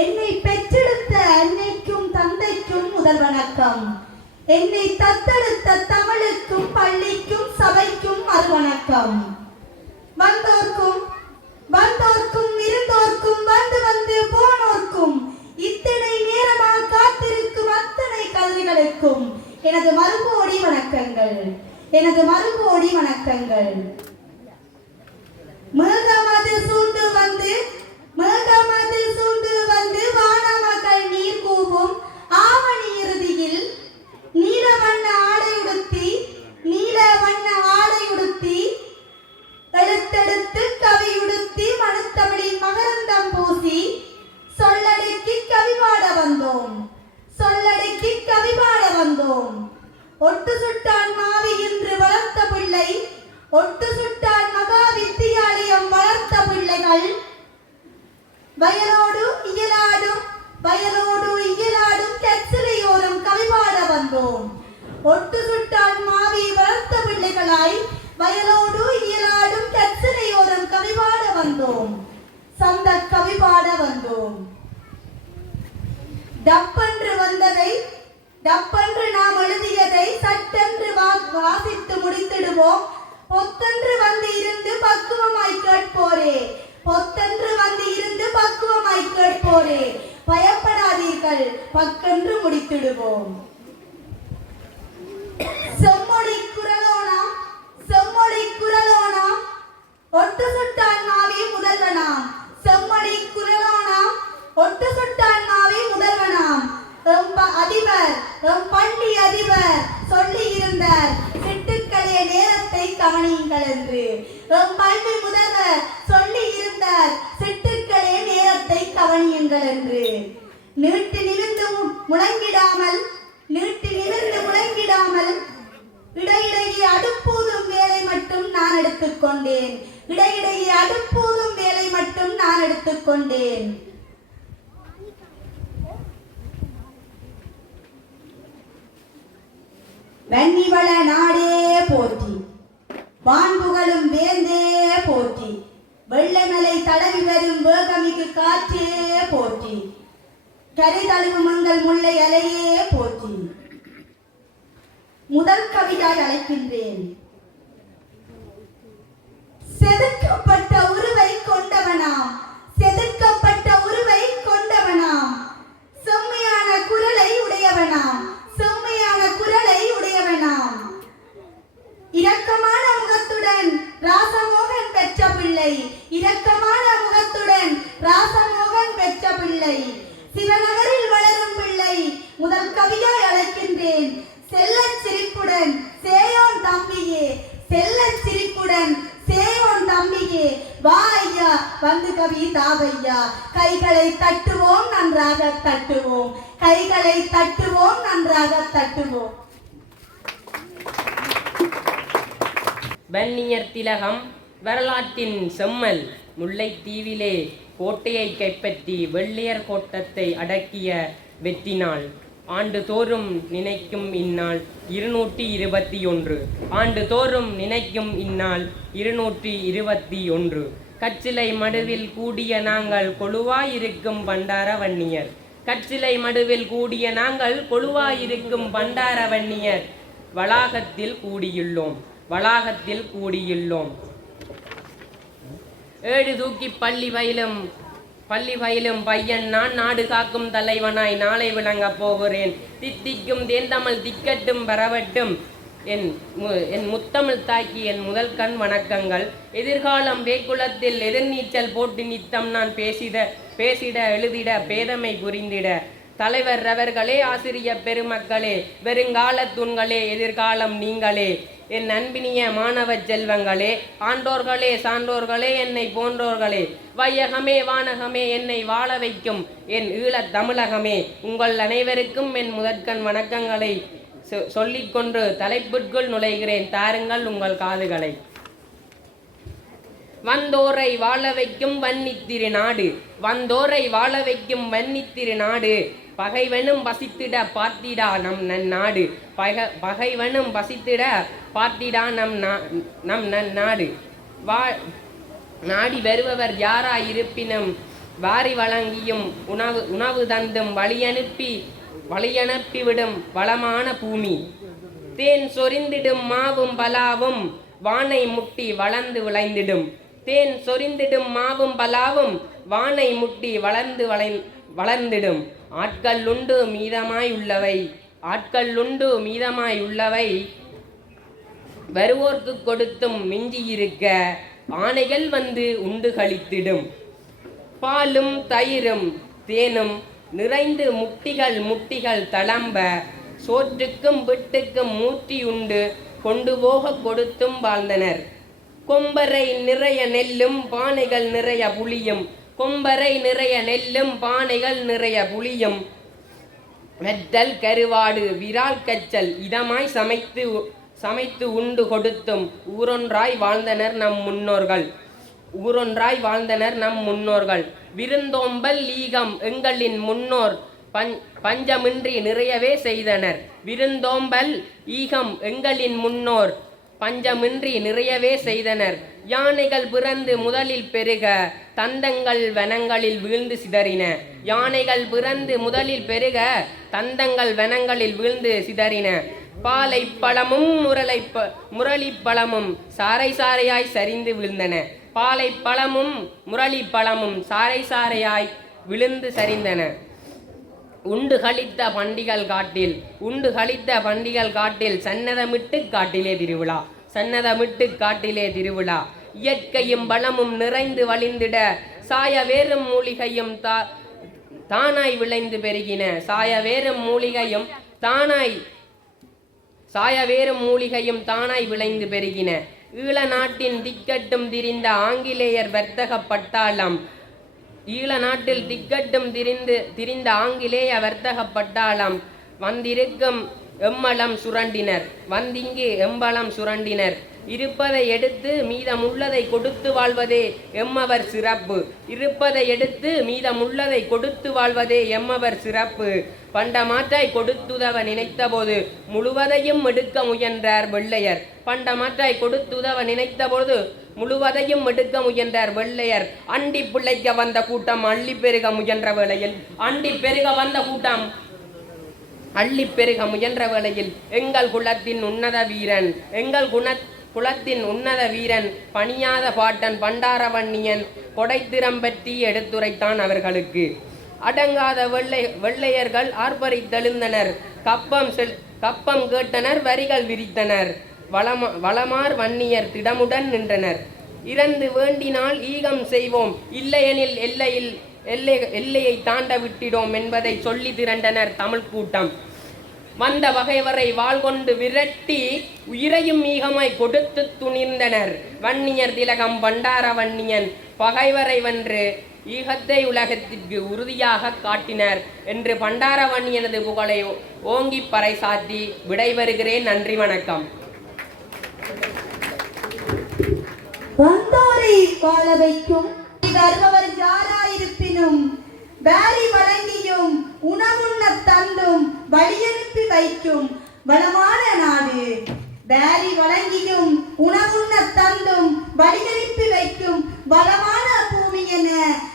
என்னை பெற்றெடுத்த அன்னைக்கும் தந்தைக்கும் முதல் வணக்கம். என்னை தத்தெடுத்த தமிழுக்கும் பள்ளிக்கும் சபைக்கும் மறுவணக்கம். வந்தோர்க்கும் வந்தோர்க்கும் இருந்தோர்க்கும் வந்து வந்து போனோர்க்கும் இத்தனை நேரமாக காத்திருக்கும் அத்தனை கல்விகளுக்கும் எனது மறுபோடி வணக்கங்கள் எனது மறுபோடி வணக்கங்கள். மேகமது சூண்டு வந்து மேகமது சூண்டு வந்து வானமகள் நீர் கூவும் ஆவணி இறுதியில் நீல வண்ண ஆடையுடுத்தி நீல வண்ண ஆடையுடுத்தி எழுத்தெடுத்து கவியுடுத்தி மனுத்தமிழின் மகரந்தம் பூசி சொல்லடுக்கி கவி பாட வந்தோம். சொல்லடுக்கி கவி பாட வந்தோம். ஒட்டு சுட்டான் மாவி என்று வளர்த்த பிள்ளை ஒட்டு சுட்டான் மகா வயலோடு இயலாடும் வயலோடு இயலாடும் கச்சிலையோரம் கவிபாட வந்தோம். ஒட்டு சுட்டால் மாவி வளர்த்த பிள்ளைகளாய் வயலோடு இயலாடும் கச்சிலையோரம் கவிபாட வந்தோம். சந்த கவிபாட வந்தோம். டப்பென்று வந்ததை டப்பென்று நாம் எழுதியதை சட்டென்று வாசித்து முடித்திடுவோம். பொத்தென்று வந்து இருந்து பக்குவமாய் கேட்போரே. பொத்தென்று வந்து இருந்து பக்குவமாய் கேட்போரே பயப்படாதீர்கள் பக்கென்று முடித்திடுவோம். செம்மொழி குரலோனா செம்மொழி குரலோனா ஒட்டு சுட்டான் மாவி முதல்வனாம். செம்மொழி குரலோனாம் ஒட்டு சுட்டான் மாவி முதல்வனாம். எம் அதிபர் எம் பள்ளி அதிபர் சொல்லி இருந்தார். சிட்டுக்களே நேரத்தை கவனியுங்கள் என்று. எம் பள்ளி முதல்வர் என்று நிறுத்தி நிமிர்ந்து முழங்கிடாமல் நிறுத்தி நிமிர்ந்து முழங்கிடாமல் இடையிடையே அடுப்பூதும் வேலை மட்டும் நான் எடுத்துக்கொண்டேன் இடையிடையே அடுப்பூதும் வேலை மட்டும் நான் எடுத்துக்கொண்டேன் வன்னிவள நாடே போற்றி வான்புகளும் வேந்தே போற்றி. வெள்ளமலை தடவி வரும் வேகமிகு காற்றே போற்றி. கரை மங்கள் முல்லை அலையே போற்றி. முதல் கவிதாய் அழைக்கின்றேன். செதுக்கப்பட்ட உருவை கொண்டவனாம். செதுக்கப்பட்ட உருவை கொண்டவனாம் செம்மையான குரலை உடையவனாம் செம்மையான குரலை உடையவனாம் இரக்கமான முகத்துடன் ராசமோகன் பெற்ற பிள்ளை இரக்கமான முகத்துடன் ராசமோகன் பெற்ற பிள்ளை சிவநகரில் வளரும் பிள்ளை முதல் கவியாய் அழைக்கின்றேன் செல்லச் சிரிப்புடன் சேயோன் தம்பியே செல்லச் சிரிப்புடன் சேயோன் தம்பியே வா ஐயா வந்து கவி தாவையா கைகளை தட்டுவோம் நன்றாக தட்டுவோம் கைகளை தட்டுவோம் நன்றாக தட்டுவோம் வன்னியர் திலகம் வரலாற்றின் செம்மல். முல்லைத்தீவிலே கோட்டையை கைப்பற்றி வெள்ளையர் கோட்டத்தை அடக்கிய வெற்றினாள் ஆண்டுதோறும் நினைக்கும் இந்நாள் இருநூற்றி இருபத்தி ஒன்று ஆண்டுதோறும் நினைக்கும் இந்நாள் இருநூற்றி இருபத்தி ஒன்று கச்சிலை மடுவில் கூடிய நாங்கள் கொழுவாயிருக்கும் பண்டார வன்னியர். கச்சிலை மடுவில் கூடிய நாங்கள் கொழுவாயிருக்கும் பண்டார வன்னியர். வளாகத்தில் கூடியுள்ளோம். வளாகத்தில் கூடியுள்ளோம். ஏழு தூக்கி பள்ளி பயிலும் பள்ளி பயிலும் பையன் நான் நாடு காக்கும் தலைவனாய் நாளை விளங்கப் போகிறேன். தித்திக்கும் தேந்தமிழ் திக்கட்டும் பரவட்டும். என் மு- என் முத்தமிழ் தாக்கி என் முதல் கண் வணக்கங்கள். எதிர்காலம் வேக்குளத்தில் எதிர்நீச்சல் போட்டு நித்தம் நான் பேசிட பேசிட எழுதிட பேதமை புரிந்திட. தலைவர் ரவர்களே ஆசிரிய பெருமக்களே வெறுங்கால தூண்களே எதிர்காலம் நீங்களே. என் அன்பினிய மாணவ செல்வங்களே ஆண்டோர்களே சான்றோர்களே என்னை போன்றோர்களே வையகமே வானகமே என்னை வாழ வைக்கும் என் ஈழத் தமிழகமே உங்கள் அனைவருக்கும் என் முதற்கண் வணக்கங்களை சொ- சொல்லிக்கொண்டு தலைப்புக்குள் நுழைகிறேன். தாருங்கள் உங்கள் காதுகளை. வந்தோரை வாழ வைக்கும் வன்னித்திரு நாடு வந்தோரை வாழ வைக்கும் வன்னித்திரு நாடு பகைவனும் பசித்திட பார்த்திடா நம் நன்னாடு. பக பகைவனும் பசித்திட பார்த்திடா நம் நா நம் நன்னாடு. வா நாடி வருபவர் யாராயிருப்பினும் வாரி வழங்கியும் உணவு உணவு தந்தும் வழியனுப்பி வழியனுப்பிவிடும் வளமான பூமி. தேன் சொரிந்திடும் மாவும் பலாவும் வானை முட்டி வளர்ந்து விளைந்திடும். தேன் சொரிந்திடும் மாவும் பலாவும் வானை முட்டி வளர்ந்து வளை வளர்ந்திடும். ஆட்கள் உண்டு மீதமாய் உள்ளவை ஆட்கள் உண்டு மீதமாய் உள்ளவை வருவோர்க்கு கொடுத்தும் மிஞ்சியிருக்க ஆணைகள் வந்து உண்டு கழித்திடும் பாலும் தயிரும் தேனும் நிறைந்து முட்டிகள் முட்டிகள் தளம்ப சோற்றுக்கும் விட்டுக்கும் மூட்டி உண்டு கொண்டு போக கொடுத்தும் வாழ்ந்தனர். கொம்பரை நிறைய நெல்லும் பானைகள் நிறைய புளியும். கொம்பரை நிறைய நெல்லும் பானைகள் நிறைய புளியும். மெத்தல் கருவாடு விரால் கச்சல் இதமாய் சமைத்து சமைத்து உண்டு கொடுத்தும் ஊரொன்றாய் வாழ்ந்தனர் நம் முன்னோர்கள். ஊரொன்றாய் வாழ்ந்தனர் நம் முன்னோர்கள். விருந்தோம்பல் லீகம் எங்களின் முன்னோர் பஞ் பஞ்சமின்றி நிறையவே செய்தனர். விருந்தோம்பல் ஈகம் எங்களின் முன்னோர். பஞ்சமின்றி நிறையவே செய்தனர். யானைகள் பிறந்து முதலில் பெருக தந்தங்கள் வனங்களில் வீழ்ந்து சிதறின. யானைகள் பிறந்து முதலில் பெருக தந்தங்கள் வனங்களில் வீழ்ந்து சிதறின. பாலை பழமும் முரளை ப முரளி பழமும் சாறை சாறையாய் சரிந்து விழுந்தன. பாலை பழமும் முரளி பழமும் சாறை சாறையாய் விழுந்து சரிந்தன. உண்டு கழித்த பண்டிகள் காட்டில் உண்டு கழித்த பண்டிகள் காட்டில் சன்னதமிட்டு காட்டிலே திருவிழா. சன்னதமிட்டு காட்டிலே திருவிழா. இயற்கையும் பலமும் நிறைந்து வழிந்திட சாய வேறும் மூலிகையும் தா தானாய் விளைந்து பெருகின. சாய வேறும் மூலிகையும் தானாய் சாய வேறும் மூலிகையும் தானாய் விளைந்து பெருகின. ஈழ நாட்டின் திக்கட்டும் திரிந்த ஆங்கிலேயர் வர்த்தக பட்டாளம். ஈழ நாட்டில் திக்கட்டும் திரிந்து திரிந்த ஆங்கிலேய வர்த்தக பட்டாளம். வந்திருக்கும் எம்மளம் சுரண்டினர். வந்திங்கு எம்பளம் சுரண்டினர். இருப்பதை எடுத்து மீதமுள்ளதை கொடுத்து வாழ்வதே எம்மவர் சிறப்பு. இருப்பதை எடுத்து மீதமுள்ளதை கொடுத்து வாழ்வதே எம்மவர் சிறப்பு. பண்டமாற்றாய் கொடுத்துதவ நினைத்தபோது முழுவதையும் எடுக்க முயன்றார் வெள்ளையர். பண்டமாற்றாய் கொடுத்துதவ நினைத்தபோது முழுவதையும் எடுக்க முயன்றார் வெள்ளையர். அண்டி பிள்ளைக்க வந்த கூட்டம் அள்ளி பெருக முயன்ற வேளையில் அண்டி பெருக வந்த கூட்டம் அள்ளி பெருக முயன்ற வேளையில் எங்கள் குலத்தின் உன்னத வீரன் எங்கள் குண குலத்தின் உன்னத வீரன் பணியாத பாட்டன் பண்டாரவன்னியன் கொடைத்திறம் பற்றி எடுத்துரைத்தான் அவர்களுக்கு. அடங்காத வெள்ளை வெள்ளையர்கள் ஆர்ப்பரித்தெழுந்தனர் கப்பம் செல் கப்பம் கேட்டனர் வரிகள் விரித்தனர். வளம வளமார் வன்னியர் திடமுடன் நின்றனர். இறந்து வேண்டினால் ஈகம் செய்வோம். இல்லையெனில் எல்லையில் எல்லை எல்லையை தாண்ட விட்டிடோம் என்பதை சொல்லி திரண்டனர் தமிழ் கூட்டம். வந்த வகைவரை வாள் கொண்டு விரட்டி உயிரையும் மீகமாய் கொடுத்து துணிந்தனர். வன்னியர் திலகம் பண்டார வன்னியன் பகைவரை வென்று ஈகத்தை உலகத்திற்கு உறுதியாக காட்டினர் என்று பண்டார வன்னியனது புகழை ஓங்கி பறைசாத்தி விடைபெறுகிறேன் நன்றி வணக்கம். வந்தாரை வாழ வைக்கும் யாராயிருக்கும் யாராயிருப்பினும் வேரி வழங்கியும் உணவுண்ண தந்தும் வழியனுப்பி வைக்கும் வளமான நாடு. வேரி வழங்கியும் உணவுண்ண தந்தும் வழியனுப்பி வைக்கும் வளமான பூமி என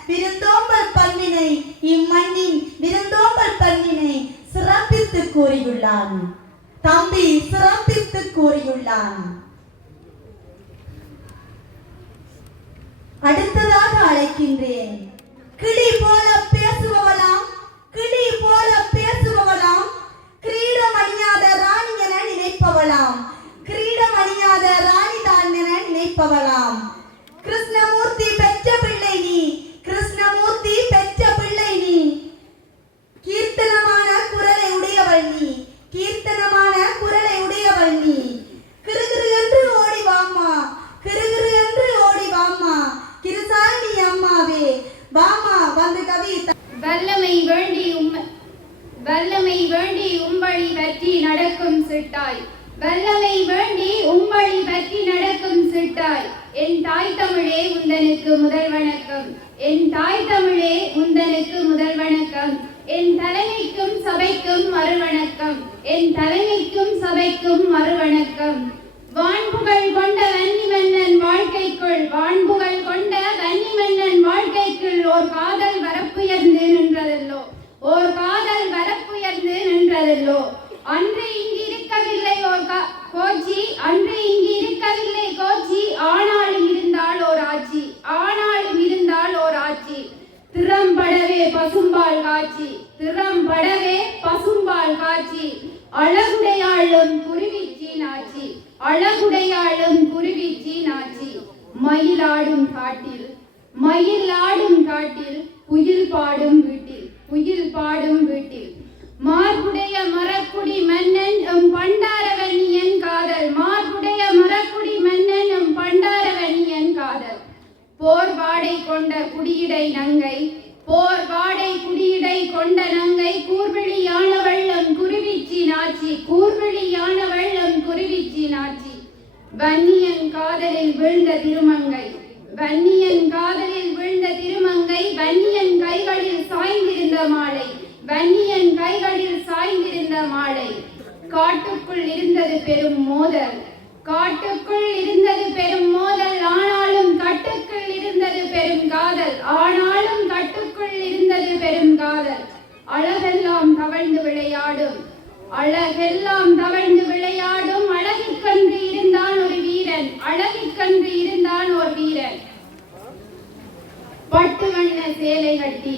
விருந்தோம்பல் பண்ணினை இம்மண்ணின் விருந்தோம்பல் பண்ணினை சிறப்பித்து கூறியுள்ளான். தம்பி சிறப்பித்து கூறியுள்ளான். அடுத்ததாக அழைக்கின்றேன். கிளி போல பேசுபவளாம் கிளி போல பேசுபவளாம். கிரீடம் அணியாத ராணி என நினைப்பவளாம். கிரீடம் அணியாத ராணி தான் என நினைப்பவளாம். கிருஷ்ணமூர்த்தி பெற்ற பிள்ளை நீ கிருஷ்ணமூர்த்தி பெற்ற பிள்ளை நீ கீர்த்தனமான குரலை உடையவள் நீ கீர்த்தனமான குரலை உடையவள் நீ கிருகிரு என்று ஓடி வாம்மா கிருகிரு என்று ஓடி வாம்மா கிருசாரணி அம்மாவே வாமா வந்து கவி வல்லமை வேண்டி உம் வல்லமை வேண்டி உம்பழி பற்றி நடக்கும் சிட்டாய் வல்லமை வேண்டி உம்பழி பற்றி நடக்கும் சிட்டாய் என் தாய் தமிழே உந்தனுக்கு முதல் வணக்கம் என் தாய் தமிழே உந்தனுக்கு முதல் வணக்கம் என் தலைமைக்கும் சபைக்கும் மறுவணக்கம் என் தலைமைக்கும் சபைக்கும் மறுவணக்கம் வான்புகள் கொண்ட வன்னி மன்னன் வாழ்க்கைக்குள் வான்புகள் கொண்ட வன்னி மன்னன் வாழ்க்கைக்குள் ஓர் காதல் வரப்புயர்ந்து நின்றதல்லோ ஓர் காதல் வரப்புயர்ந்து நின்றதல்லோ அன்று இங்கு இருக்கவில்லை ஓர் கா- கோச்சி அன்று இங்கு இருக்கவில்லை கோச்சி ஆனாலும் இருந்தால் ஓர் ஆட்சி ஆனாலும் இருந்தால் ஓர் ஆட்சி திறம்படவே பசும்பால் காட்சி. திறம்படவே பசும்பால் காட்சி. அழகுடையாளும் குருவி நாச்சி அழகுடையாளும் குருவி நாச்சி மயிலாடும் காட்டில். மயிலாடும் காட்டில். குயில் பாடும் வீட்டில். குயில் பாடும் வீட்டில். மார்புடைய மரக்குடி மன்னன் எம் பண்டாரவணியன் காதல். மார்புடைய மரக்குடி மன்னன் எம் பண்டாரவணியன் காதல். போர் வாடை கொண்ட குடியிடை நங்கை. போர் வாடை குடியிடை கொண்ட நங்கை கூர்விழியான வெள்ளம் குருவிச்சி நாச்சி கூர்விழியான வெள்ளம் குருவிச்சி நாச்சி. வன்னியன் காதலில் வீழ்ந்த திருமங்கை வன்னியன் காதலில் வீழ்ந்த திருமங்கை வன்னியன் கைகளில் சாய்ந்திருந்த மாலை வன்னியன் கைகளில் சாய்ந்திருந்த மாலை. காட்டுக்குள் இருந்தது பெரும் மோதல் காட்டுக்குள் இருந்தது பெரும் மோதல் ஆனாலும் கட்டுக்குள் இருந்தது பெரும் காதல் ஆனாலும் கட்டுக்குள் இருந்தது பெரும் காதல். அழகெல்லாம் தவழ்ந்து விளையாடும் அழகெல்லாம் தவழ்ந்து விளையாடும் அழகிற்கன்று இருந்தான் ஒரு வீரன் அழகிற்கன்று இருந்தான் ஒரு வீரன். பட்டு வண்ண சேலை கட்டி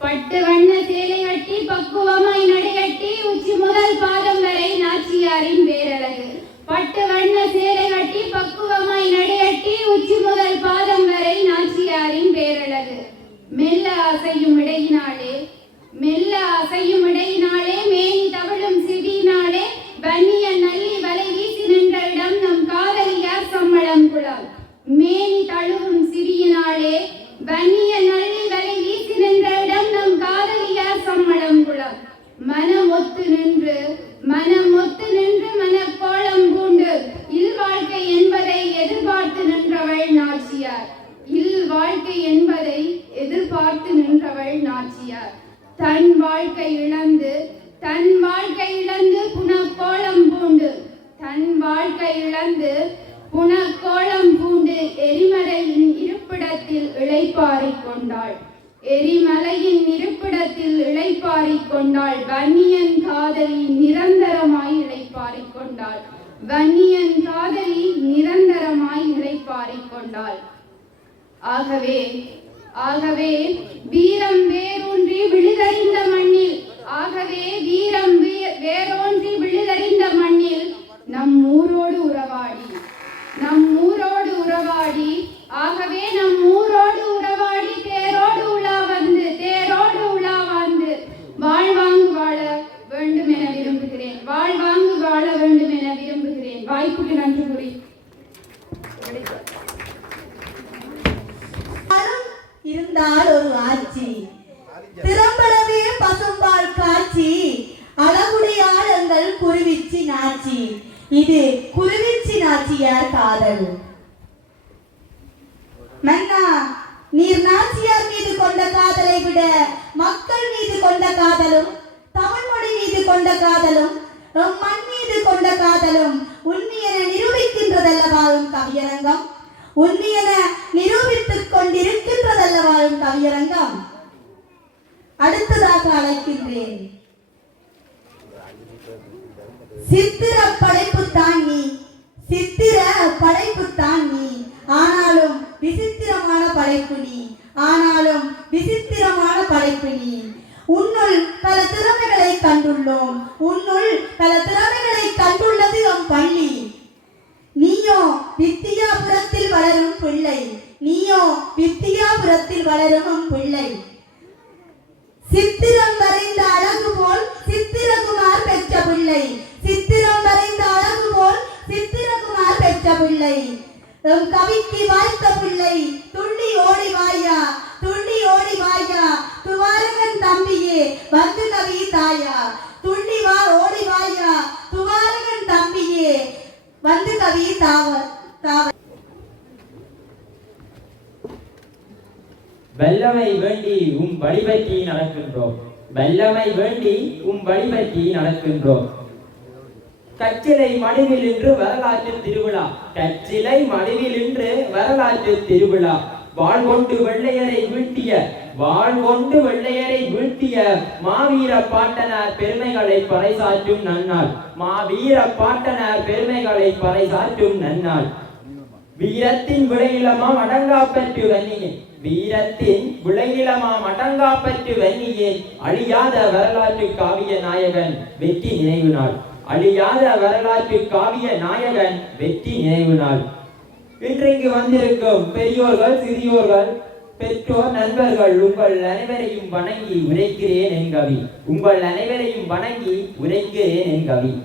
பட்டு வண்ண சேலை கட்டி பக்குவமாய் நடிகட்டி உச்சி முதல் பாதம் வரை நாச்சியாரின் பேரழகு பட்டு வண்ண சேலை கட்டி பக்குவமாய் நடையட்டி உச்சி முதல் பாதம் வரை நாச்சியாரின் பேரழகு. மெல்ல அசையும் இடையினாலே மெல்ல அசையும் இடையினாலே மேனி தவழும் சிடியினாலே பன்னிய நல்லி வலை வீசி நின்ற இடம் நம் காதலியார் சம்மளம் குளம் மேனி தழுவும் சிடியினாலே பன்னிய நல்லி வலை வீசி நின்ற இடம் நம் காதலியார் சம்மளம் குளம் மனம் ஒத்து நின்று மனம் ஆகவே நம் ஊரோடு உறவாடி தேரோடு உலா வந்து தேரோடு உலா வந்து வாழ்வாங்கு வாழ வேண்டும் என விரும்புகிறேன் வாழ்வாங்கு வாழ வேண்டும் என விரும்புகிறேன் வாய்ப்புக்கு நன்றி கூறி அருள் இருந்தால் ஒரு ஆட்சி திறம்படவே பசும்பால் காட்சி அழகுடையாள் எங்கள் குருவிச்சி நாச்சி இது குருவிச்சி நாச்சியார் காதல் மன்னா நீர் நாச்சியார் மீது கொண்ட காதலை விட மக்கள் மீது கொண்ட காதலும் தமிழ் மொழி மீது கொண்ட காதலும் எம் மண் மீது கொண்ட காதலும் உண்மையென நிரூபிக்கின்றதல்லவா உன் கவியரங்கம் உண்மையென நிரூபித்துக் கொண்டிருக்கின்றதல்லவா உன் கவியரங்கம் அடுத்ததாக அழைக்கின்றேன் சித்திர படைப்பு தான் நீ சித்திர படைப்பு தான் நீ. ஆனாலும் விசித்திரமான படைப்பு நீ. ஆனாலும் விசித்திரமான படைப்பு நீ. உன்னுள் பல திறமைகளை கண்டுள்ளோம். உன்னுள் பல திறமைகளை கண்டுள்ளது எம் பள்ளி. நீயோ வித்தியாபுரத்தில் வளரும் பிள்ளை. நீயோ வித்தியாபுரத்தில் வளரும் எம் பிள்ளை. சித்திரம் வரைந்த அழகு போல் சித்திரகுமார் பெற்ற பிள்ளை. சித்திரம் வரைந்த அழகு போல் பெற்ற பிள்ளை எம் கவிக்கு வாய்த்த பிள்ளை துள்ளி ஓடி வாயா துள்ளி ஓடி வாயா. துவாரகன் தம்பியே வந்து கவி தாயா. துள்ளி வா ஓடி வாயா. துவாரகன் தம்பியே வந்து கவி தாவ தாவ. வல்லமை வேண்டி உம் வழிபற்றி நடக்கின்றோம். வல்லமை வேண்டி உம் வழிபற்றி நடக்கின்றோம். கச்சிலை மடுவில் இன்று வரலாற்று திருவிழா. கச்சிலை மடுவில் இன்று வரலாற்று திருவிழா. வாழ் கொண்டு வெள்ளையரை வீழ்த்திய வாழ் கொண்டு வெள்ளையரை வீழ்த்திய மாவீர பாட்டனார் பெருமைகளை பறைசாற்றும் நன்னாள். மாவீர பாட்டனார் பெருமைகளை பறைசாற்றும் நன்னாள். வீரத்தின் விளையிலமாம் அடங்காப்பற்று வன்னியே. வீரத்தின் விளையிலமாம் அடங்காப்பற்று வன்னியே. அழியாத வரலாற்று காவிய நாயகன் வெற்றி நினைவு நாள். அழியாத வரலாற்று காவிய நாயகன் வெற்றி நினைவு நாள் இன்றைக்கு வந்திருக்கும் பெரியோர்கள் சிறியோர்கள் பெற்றோர் நண்பர்கள் உங்கள் அனைவரையும் வணங்கி உரைக்கிறேன் என் கவி. உங்கள் அனைவரையும் வணங்கி உரைக்கிறேன் என் கவி.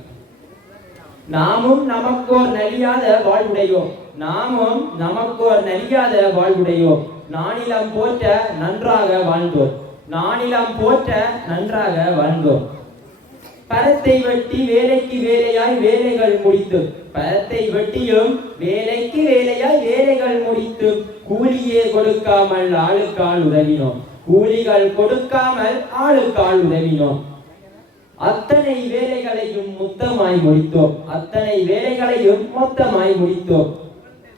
நாமும் நமக்கோர் நலியாத வாழ்வுடையோம். நாமும் நமக்கோர் நலியாத வாழ்வுடையோம். நானிலம் போற்ற நன்றாக வாழ்ந்தோம். நானிலம் போற்ற நன்றாக வாழ்ந்தோம். பரத்தை வெட்டி வேலைக்கு வேலையாய் வேலைகள் முடித்து பரத்தை வெட்டியும் வேலைக்கு வேலையாய் வேலைகள் முடித்து கூலியே கொடுக்காமல் ஆளுக்கால் உதவினோம். கூலிகள் கொடுக்காமல் ஆளுக்கால் உதவினோம். அத்தனை வேலைகளையும் மொத்தமாய் முடித்தோம். அத்தனை வேலைகளையும் மொத்தமாய் முடித்தோம்.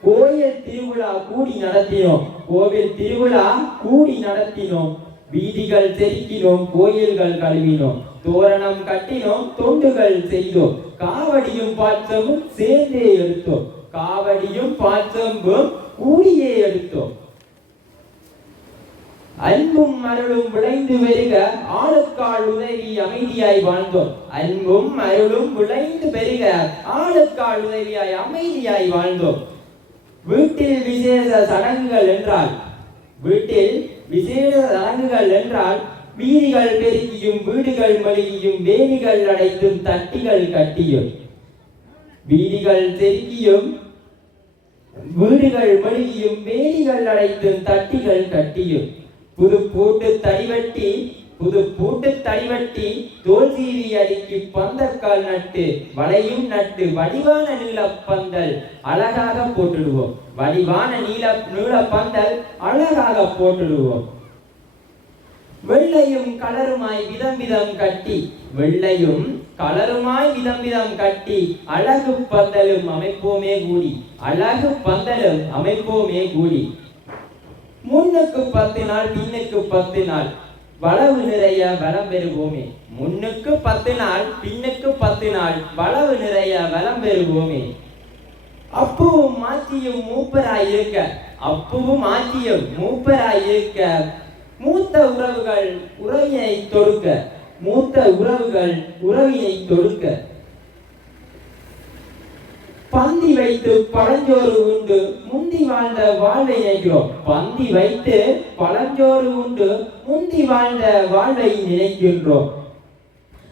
கோயில் திருவிழா கூடி நடத்தினோம். கோவில் திருவிழா கூடி நடத்தினோம். வீதிகள் செருக்கினோம் கோயில்கள் கழுவினோம். தோரணம் கட்டினோம் தொண்டுகள் செய்தோம். காவடியும் பாச்சமும் சேர்ந்தே எடுத்தோம். காவடியும் பாச்சம்பும் கூடியே எடுத்தோம். அன்பும் அருளும் விளைந்து பெருக ஆளுக்கால் உதவி அமைதியாய் வாழ்ந்தோம். அன்பும் அருளும் விளைந்து பெருக ஆளுக்கால் உதவியாய் அமைதியாய் வாழ்ந்தோம். வீட்டில் விசேஷ சடங்குகள் என்றால் வீட்டில் விசேட சடங்குகள் என்றால் வீதிகள் பெருகியும் வீடுகள் மழுகியும் வேலிகள் அடைத்தும் தட்டிகள் கட்டியும். வீதிகள் செருக்கியும் வீடுகள் மழுகியும் வேலிகள் அடைத்தும் தட்டிகள் கட்டியும். புது பூட்டு தடிவட்டி புது பூட்டு தடிவட்டி தோல் சீவி அடுக்கி பந்தக்கால் நட்டு வளையும் நட்டு வடிவான நீள பந்தல் அழகாக போட்டுடுவோம். வடிவான நீள நீள பந்தல் அழகாக போட்டுடுவோம். வெள்ளையும் கலருமாய் விதம் விதம் கட்டி வெள்ளையும் கலருமாய் விதம் விதம் கட்டி அழகு பந்தலும் அமைப்போமே கூடி அழகு பந்தலும் அமைப்போமே கூடி. முன்னுக்கு பத்து நாள் பின்னுக்கு பத்து நாள் வளவு நிறைய வளம் பெறுவோமே. முன்னுக்கு பத்து நாள் பின்னுக்கு பத்து நாள் வளவு நிறைய வளம் பெறுவோமே. அப்பவும் மாத்தியும் மூப்பராய் இருக்க அப்பவும் மாத்தியும் மூப்பராய் இருக்க மூத்த உறவுகள் உறவினை தொடுக்க மூத்த உறவுகள் உறவினை தொடுக்க. பந்தி வைத்து பழஞ்சோறு உண்டு. முந்தி வாழ்ந்த வாழ்வை நினைக்கிறோம். பந்தி வைத்து பழஞ்சோறு உண்டு. முந்தி வாழ்ந்த வாழ்வை நினைக்கின்றோம்.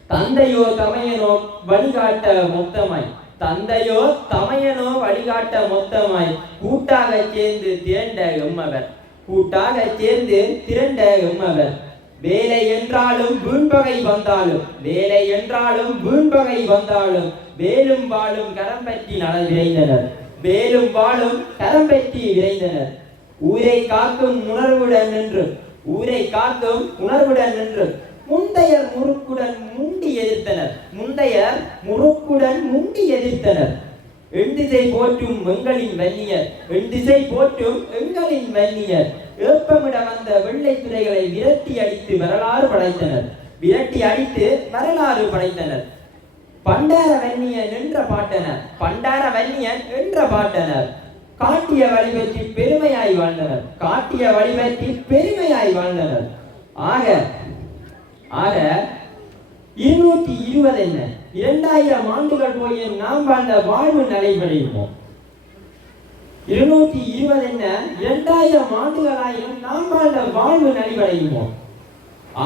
தந்தையோ தமையனோ வழிகாட்ட மொத்தமாய். தந்தையோ தமையனோ வழிகாட்ட மொத்தமாய். கூட்டாக சேர்ந்து திரண்ட எம்மவர். கூட்டாக சேர்ந்து திரண்ட எம்மவர். வேலை என்றாலும் வீண்பகை வந்தாலும். வேலை என்றாலும் வீண்பகை வந்தாலும். வேலும் வாழும் கரம் பற்றி நட விரைந்தனர். வேலும் வாழும் கரம் பற்றி விரைந்தனர். ஊரை காக்கும் உணர்வுடன் நின்று ஊரை காக்கும் உணர்வுடன் நின்று முந்தையர் முறுக்குடன் முண்டி எதிர்த்தனர். முந்தையர் முறுக்குடன் முண்டி எதிர்த்தனர். எண்டிசை போற்றும் எங்களின் வன்னியர் எண்டிசை போற்றும் எங்களின் வன்னியர். ஏப்பமிட வந்த வெள்ளை துறைகளை விரட்டி அடித்து வரலாறு படைத்தனர். விரட்டி அடித்து வரலாறு படைத்தனர். பண்டார வன்னியன் என்ற பாட்டனர். பண்டார வன்னியன் என்ற பாட்டனர். காட்டிய வழிபற்றி பெருமையாய் வாழ்ந்தனர் காட்டிய வழிபற்றி பெருமையாய் வாழ்ந்தனர் ஆக ஆக இருநூற்றி இருபது என்ன? இரண்டாயிரம் ஆண்டுகள் போய் நாம் வாழ்ந்த வாழ்வு நடைபெறுவோம் இருநூற்றி இருபது என்ன? இரண்டாயிரம் ஆண்டுகளாயிரம் நாம் வாழ்ந்த வாழ்வு நடைபெறுவோம்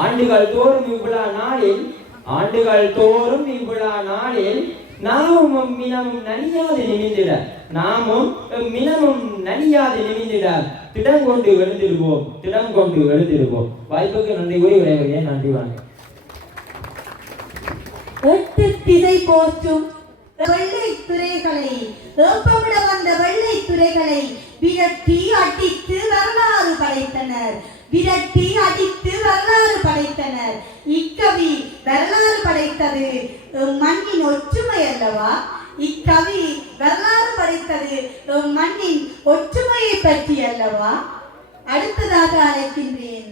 ஆண்டுகள் தோறும் இவ்விழா நாளில் ஆண்டுகள் தோறும் இவ்விழா நாளில் நாமும் மினமும் நனியாது நிமிந்திட நாமும் மினமும் நனியாது நிமிந்திட. திடம் கொண்டு எழுந்திருப்போம் திடம் கொண்டு எழுந்திருப்போம் வாய்ப்புக்கு நன்றி கூறி விரைவுகிறேன் நன்றி வாங்க எட்டு திசை போற்றும் வெள்ளை துறைகளை ஏப்பமிட வந்த வெள்ளை துறைகளை விரட்டி அடித்து வரலாறு படைத்தனர். விரட்டி அடித்து வரலாறு படைத்தனர். இக்கவி வரலாறு படைத்தது மண்ணின் ஒற்றுமை அல்லவா? இக்கவி வரலாறு படைத்தது மண்ணின் ஒற்றுமையை பற்றி அல்லவா? அடுத்ததாக அழைக்கின்றேன்.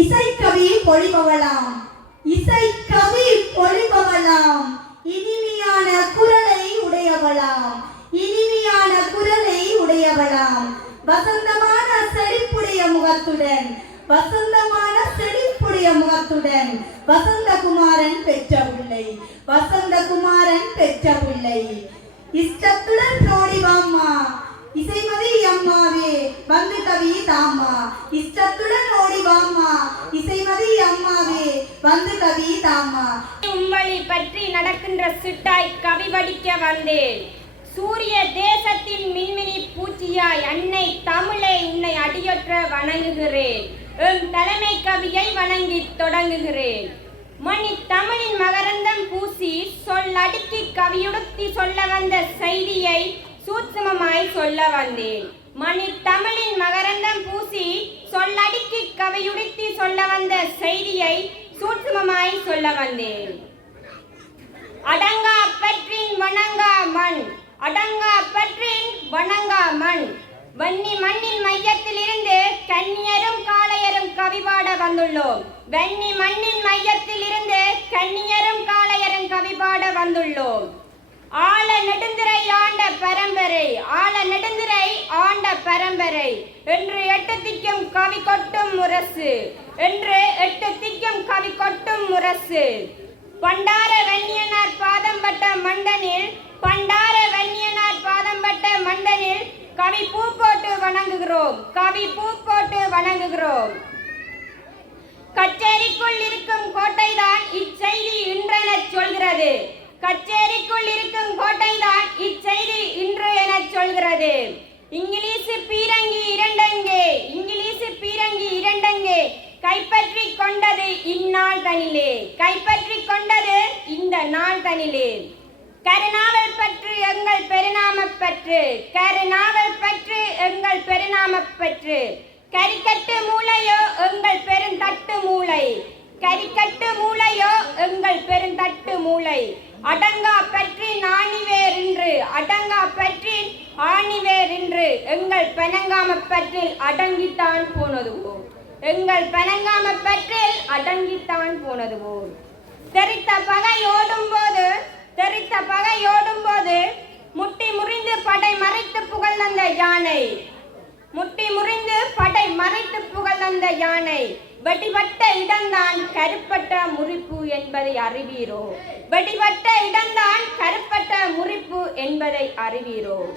இசைக்கவி பொழிபவளாம். இசைக்கவி பொழிபவளாம். இனிமையான குரலை உடையவளாம். இனிமையான குரலை உடையவளாம். வசந்தமான செழிப்புடைய முகத்துடன் வசந்தமான செழிப்புடைய முகத்துடன் வசந்தகுமாரன் பெற்ற பிள்ளை வசந்தகுமாரன் பெற்ற பிள்ளை. இஷ்டத்துடன் நோடி வாம்மா. இசைமதி அம்மாவே வந்து கவி தாமா இஷ்டத்துடன் ஓடிவாம்மா இசைமதி அம்மாவே வந்து கவி தாமா உங்களை பற்றி நடக்கின்ற சிட்டாய் கவி படிக்க வந்தேன். சூரிய தேசத்தின் மின்மினி பூச்சியாய் அன்னை தமிழை உன்னை அடியொற்ற வணங்குகிறேன். எம் தலைமை கவியை வணங்கி தொடங்குகிறேன். மணி தமிழின் மகரந்தம் பூசி சொல்லடுக்கி கவியுடுத்தி சொல்ல வந்த செய்தியை சூட்சமமாய் சொல்ல வந்தேன். மணி தமிழின் மகரந்தம் பூசி சொல்லடுக்கி கவியுடுத்தி சொல்ல வந்த செய்தியை சூட்சமமாய் சொல்ல வந்தேன். அடங்கா பெற்றின் வணங்கா மண். அடங்கா பற்றின் வணங்கா மண் வன்னி மண்ணின் மையத்தில் இருந்து கன்னியரும் காளையரும் கவிபாட வந்துள்ளோம். வன்னி மண்ணின் மையத்தில் இருந்து கன்னியரும் காளையரும் கவிபாட வந்துள்ளோம். ஆழ நெடுந்திரை ஆண்ட பரம்பரை ஆழ நெடுந்திரை ஆண்ட பரம்பரை. என்று எட்டு திக்கும் கவி கொட்டும் முரசு என்று எட்டு திக்கும் கவி கொட்டும் முரசு. பண்டார வன்னியனார் பாதம் பட்ட மண்டனில் பண்டார வன்னியனார் பாதம் பட்ட மண்டனில் கவி பூ போட்டு வணங்குகிறோம் கவி பூ போட்டு வணங்குகிறோம். கச்சேரிக்குள் இருக்கும் கோட்டைதான் இச்செய்தி இன்றென சொல்கிறது. கச்சேரிக்குள் இருக்கும் கோட்டைதான் இச்செய்தி இன்று என சொல்கிறது. இங்கிலீஷ் பீரங்கி இரண்டங்கே இங்கிலீஷ் பீரங்கி இரண்டங்கே கைப்பற்றி கொண்டது இந்நாள் தனிலே. கைப்பற்றி கொண்டது இந்த நாள் தனிலே. கருணாவல் பற்று எங்கள் பெருநாம பற்று. கருணாவல் பற்று எங்கள் பெருநாம பற்று. கரிக்கட்டு மூளையோ எங்கள் பெருந்தட்டு மூளை. கரிக்கட்டு மூளையோ எங்கள் பெருந்தட்டு மூளை. அடங்கா பற்றி நாணிவேர் என்று அடங்கா பற்றி ஆணிவேர் இன்று எங்கள் பெனங்காம பற்றில் அடங்கித்தான் போனதுவோ. எங்கள் பெனங்காம பற்றில் அடங்கித்தான் போனதுவோ தெரித்த பகை ஓடும்போது தெரித்த பகை ஓடும்போது முட்டி முறிந்து படை மறைத்து புகழ்ந்த யானை. முட்டி முறிந்து படை மறைத்து புகழ்ந்த யானை. வெடிபட்ட இடம்தான் கருப்பட்ட முறிப்பு என்பதை அறிவீரோ? வெடிபட்ட இடம்தான் கருப்பட்ட முறிப்பு என்பதை அறிவீரோ?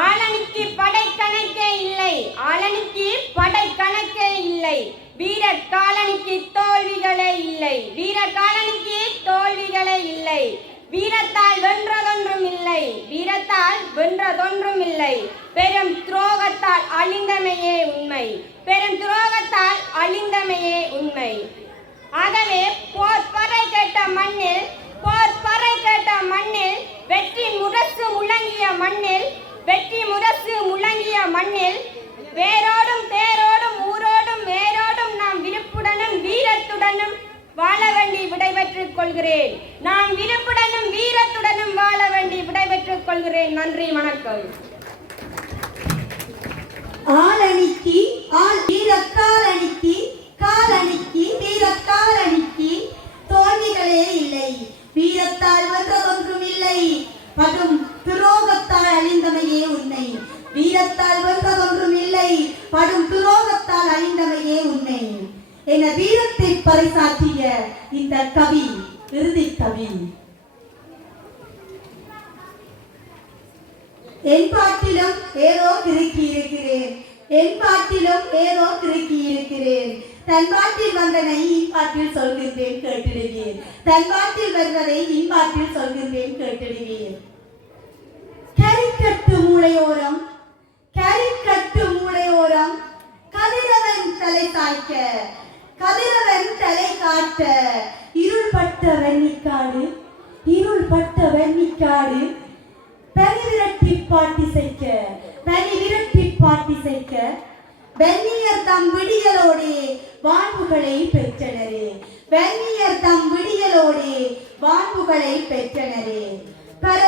ஆளனுக்கு படை கணக்கே இல்லை. ஆளனுக்கு படை கணக்கே இல்லை. வீர காலனுக்கு தோல்விகளே இல்லை. வீர காலனுக்கு தோல்விகளே இல்லை. வீரத்தால் வென்றதொன்றும் இல்லை. வீரத்தால் வென்றதொன்றும் இல்லை. பெரும் துரோகத்தால் அழிந்தமையே உண்மை. பெரும் துரோகத்தால் அழிந்தமையே உண்மை. ஆகவே போர் பறை கேட்ட மண்ணில் போர் பறை கேட்ட மண்ணில் வெற்றி முரசு முழங்கிய மண்ணில் வெற்றி முரசு முழங்கிய மண்ணில் வேரோடும் தேரோடும் ஊரோடும் வேரோடும் நாம் விருப்புடனும் வீரத்துடனும் வாழ வேண்டி விடைபெற்றுக் கொள்கிறேன். நாம் விருப்புடனும் வீரத்துடனும் வாழ வேண்டி விடைபெற்றுக் கொள்கிறேன். நன்றி வணக்கம். ஆளணிக்கு ஆள் வீரக்காலணிக்கு வீரத்தால் அணிக்கு தோல்விகளே இல்லை. வீரத்தால் வென்றதொன்றும் இல்லை. படும் துரோகத்தால் அழிந்தமையே உன்னை. வீரத்தால் வென்றதொன்றும் இல்லை படும் துரோகத்தால் அழிந்தமையே உண்மை என வீரத்தை பறைசாற்றிய இந்த கவி இறுதி கவி. என் பாட்டிலும் ஏதோ திருக்கி இருக்கிறேன். என் பாட்டிலும் ஏதோ திருக்கி இருக்கிறேன் தன் பாட்டில் வந்தனை இன்பாட்டில் சொல்கின்றேன் கேட்டிடுவேன். தன் பாட்டில் வந்ததை இன்பாட்டில் சொல்கின்றேன் கேட்டிடுவேன். கரிக்கட்டு மூளையோரம் கரிக்கட்டு மூளையோரம் கதிரவன் தலை தாய்க்க கதிரவன் தலை காட்ட இருள்பட்ட வெண்ணிக்காடு இருள்பட்ட வெண்ணிக்காடு பனி விரட்டி பாட்டி செய்க்க பனி விரட்டி பாட்டி சேர்க்க வெந்நியர் தம் விடியலோடே வாழ்வுகளை பெற்றனரே. வெந்நியர் தம் விடியலோடே வாழ்வுகளை பெற்றனரே. பர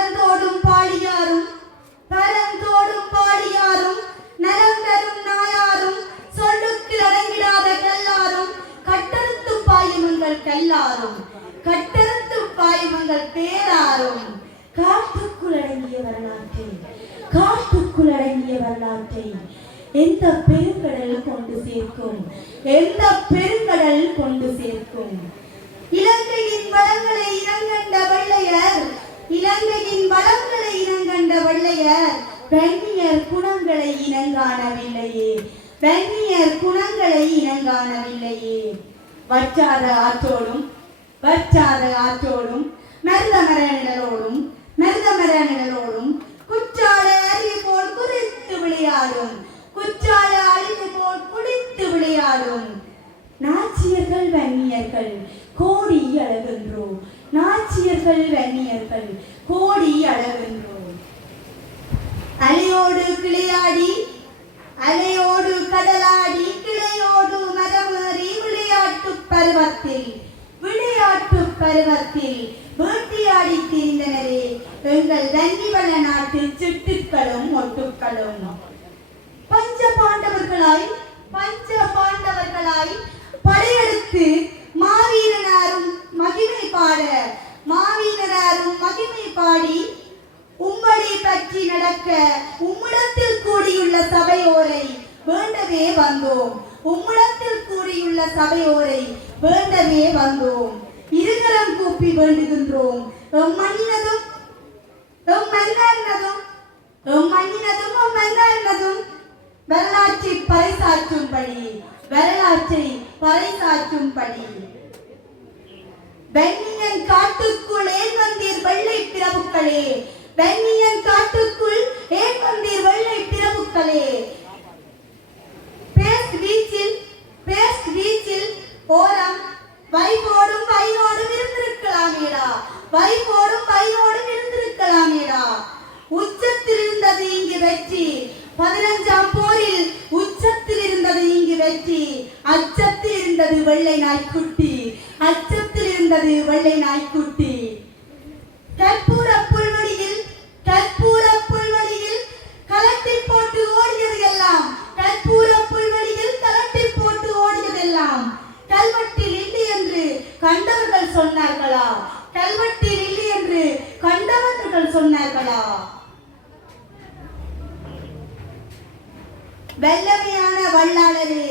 நாச்சியர்கள் வன்னியர்கள் கோடி அளவென்றோம் நாச்சியர்கள் வன்னியர்கள் கோடி அளவென்றோம் அலையோடு கிளையாடி அலையோடு கடலாடி கிளையோடு மரமேறி விளையாட்டு பருவத்தில் விளையாட்டு பருவத்தில் வேட்டையாடி திரிந்தனரே. எங்கள் தன்னிவள நாட்டில் சிட்டுக்களும் ஒட்டுக்களும் பஞ்ச பாண்டவர்களாய் பஞ்ச பாண்டவர்களாய் படையெடுத்து மாவீரனாரும் மகிமை பாட மாவீரனாரும் மகிமை பாடி உம்மடி பற்றி நடக்க உம்மிடத்தில் கூடியுள்ள சபையோரை வேண்டவே வந்தோம். உம்மிடத்தில் கூடியுள்ள சபையோரை வேண்டவே வந்தோம். இருகரம் கூப்பி வேண்டுகின்றோம். எம் மண்ணினதும் எம் மன்னர்னதும் எம் மண்ணினதும் எம் மன்னர்னதும் வரலாற்றை பறைசாற்றும்படி வரலாற்றை பறைசாற்றும்படி. வெண்ணியன் காட்டுக்குள் ஏன் வந்தீர் வெள்ளை பிரபுக்களே? வெண்ணியன் காட்டுக்குள் ஏன் வந்தீர் வெள்ளை பிரபுக்களே? பேஸ்ட் வீச்சில் பேஸ்ட் வீச்சில் ஓரம் வைகோடும் வைரோடும் இருந்திருக்கலாமேடா. வைகோடும் வைரோடும் இருந்திருக்கலாமேடா. உச்சத்தில் இருந்தது இங்கு வெற்றி. பதினஞ்சாம் போரில் உச்சத்தில் இருந்தது இங்கு வெற்றி. அச்சத்தில் இருந்தது வெள்ளை நாய்க்குட்டி. அச்சத்தில் இருந்தது வெள்ளை நாய்க்குட்டி. கற்பூர புல்வெளியில் கற்பூர புல்வெளியில் கலட்டி போட்டு ஓடியது எல்லாம். கற்பூர புல்வெளியில் கலட்டி போட்டு ஓடியதெல்லாம் கல்வெட்டில் இல்லை என்று கண்டவர்கள் சொன்னார்களா? கல்வெட்டில் இல்லை என்று கண்டவர்கள் சொன்னார்களா? வல்லமையான வல்லாளரே.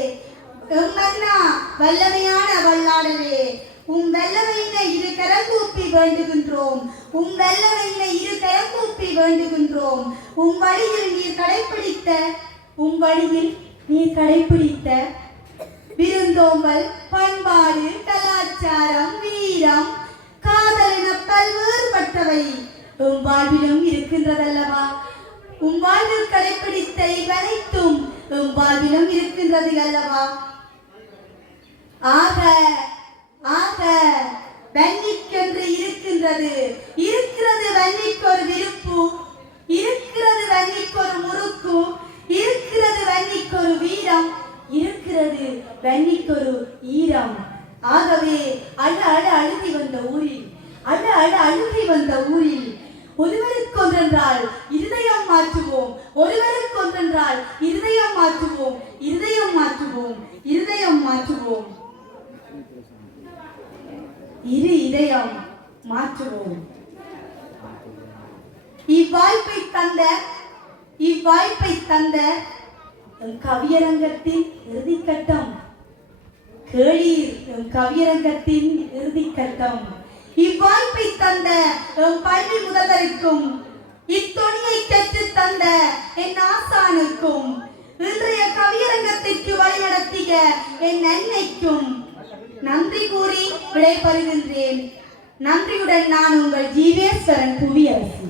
எம்மன்னா வல்லமையான வல்லாளரே. உம் வெள்ளமையினை இரு கரங்கூப்பி வேண்டுகின்றோம். உம் வெள்ளமையினை இரு கரங்கூப்பி வேண்டுகின்றோம். உம் வழியில் நீர் கடைபிடித்த உம் வழியில் நீர் கடைபிடித்த விருந்தோம்பல் பண்பாடு கலாச்சாரம் வீரம் காதல் என பல்வேறுபட்டவை. உம் வாழ்விலும் இருக்கின்றதல்லவா? உம் வாழ்வில் கடைபிடித்த இவனைத்தும் உம் வாழ்விலும் இருக்கின்றது அல்லவா? ஆக ஆக வன்னிக்கென்று இருக்கின்றது. இருக்கிறது வன்னிக்கு ஒரு விருப்பு இருக்கிறது வன்னிக்கு ஒரு முறுக்கு இருக்கிறது வன்னிக்கு ஒரு வீரம் இருக்கிறது வன்னிக்கு ஒரு ஈரம். ஆகவே அழ அழ அழுதி வந்த ஊரில் அழ அழ அழுதி வந்த ஊரில் ஒருவருக்கொன்றென்றால் இருதயம் மாற்றுவோம். ஒருவருக்கொன்றென்றால் இருதயம் மாற்றுவோம். இருதயம் மாற்றுவோம். இருதயம் மாற்றுவோம். இரு இதயம் மாற்றுவோம். இவ்வாய்ப்பை தந்த இவ்வாய்ப்பை தந்த கவியரங்கத்தின் இறுதிக்கட்டம். கேளீர் கவியரங்கத்தின் கவியரங்கத்தின் இறுதிக்கட்டம். இவ்வாய்ப்பை தந்த எம் பள்ளி முதல்வருக்கும் இத்துணியை கற்று தந்த என் ஆசானுக்கும் இன்றைய கவியரங்கத்திற்கு வழிநடத்திய என் அன்னைக்கும் நன்றி கூறி விடைபெறுகின்றேன். நன்றியுடன் நான் உங்கள் ஜீவேஸ்வரன் புவியரசி